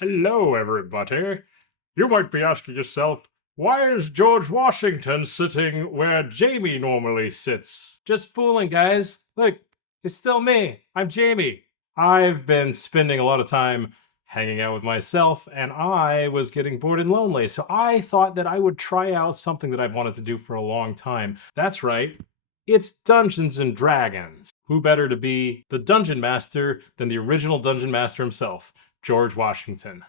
Hello, everybody. You might be asking yourself, why is George Washington sitting where Jamie normally sits? Just fooling, guys. Look, it's still me. I'm Jamie. I've been spending a lot of time hanging out with myself, and I was getting bored and lonely, so I thought that I would try out something that I've wanted to do for a long time. That's right. It's Dungeons and Dragons. Who better to be the dungeon master than the original dungeon master himself? George Washington.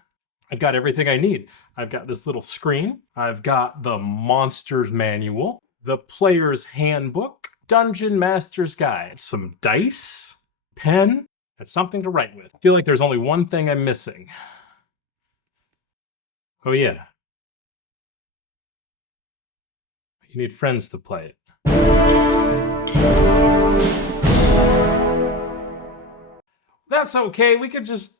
I've got everything I need. I've got this little screen. I've got the Monsters Manual, the Player's Handbook, Dungeon Master's Guide, some dice, pen, and something to write with. I feel like there's only one thing I'm missing. Oh yeah. You need friends to play it. That's okay. We could just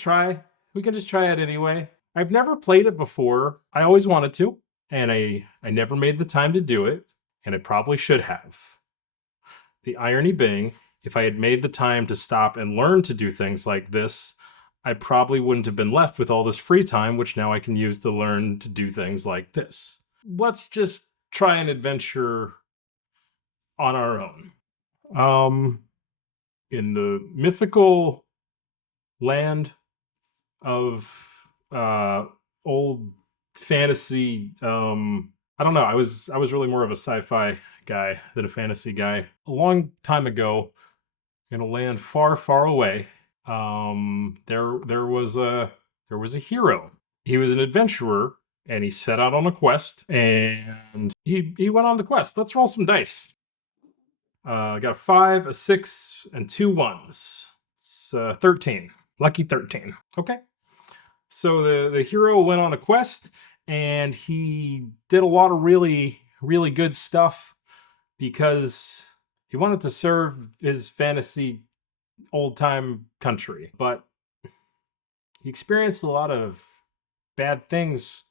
try. We can just try it anyway. I've never played it before. I always wanted to, and I never made the time to do it, and I probably should have. The irony being, if I had made the time to stop and learn to do things like this, I probably wouldn't have been left with all this free time, which now I can use to learn to do things like this. Let's just try an adventure on our own. In the mythical land of old fantasy, I don't know, I was really more of a sci-fi guy than a fantasy guy. A long time ago, in a land far, far away, there was a hero. He was an adventurer, and he set out on a quest, and he went on the quest. Let's roll some dice. I got a 5, a 6, and 2 1s. It's 13. Lucky 13. Okay. So the hero went on a quest, and he did a lot of really, really good stuff because he wanted to serve his fantasy old-time country. But he experienced a lot of bad things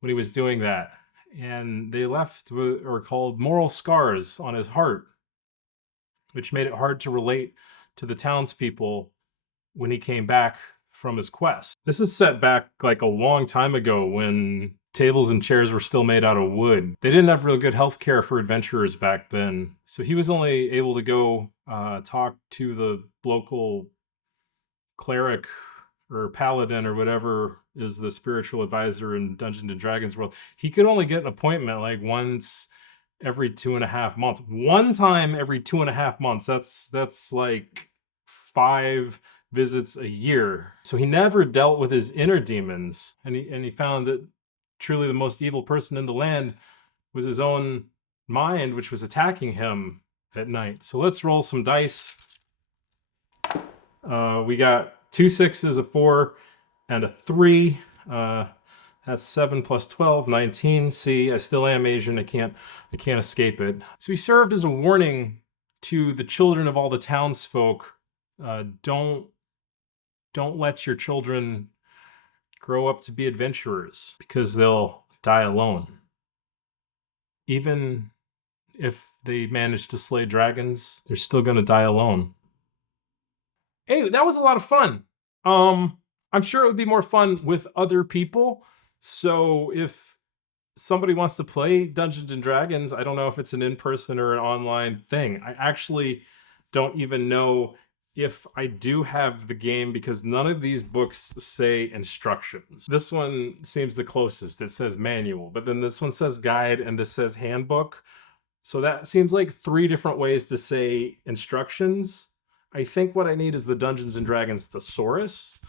when he was doing that, and they left what are called moral scars on his heart, which made it hard to relate to the townspeople when he came back from his quest. This is set back like a long time ago when tables and chairs were still made out of wood. They didn't have real good health care for adventurers back then, so he was only able to go talk to the local cleric or paladin or whatever is the spiritual advisor in Dungeons and Dragons world. He could only get an appointment like once every 2.5 months. One time every 2.5 months. That's like 5 visits a year. So he never dealt with his inner demons, and he found that truly the most evil person in the land was his own mind, which was attacking him at night. So let's roll some dice. We got 2 6s, a 4, and a 3. That's 7 plus 12, 19. See, I still am Asian. I can't escape it. So he served as a warning to the children of all the townsfolk. Don't let your children grow up to be adventurers because they'll die alone. Even if they manage to slay dragons, they're still going to die alone. Hey, that was a lot of fun. I'm sure it would be more fun with other people. So if somebody wants to play Dungeons and Dragons, I don't know if it's an in-person or an online thing. I actually don't even know if I do have the game because none of these books say instructions. This one seems the closest. It says manual, but then this one says guide and this says handbook. So that seems like 3 different ways to say instructions. I think what I need is the Dungeons and Dragons thesaurus,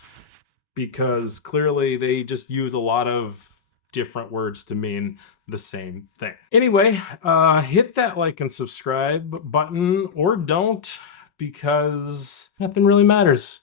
because clearly they just use a lot of different words to mean the same thing. Anyway, hit that like and subscribe button, or don't, because nothing really matters.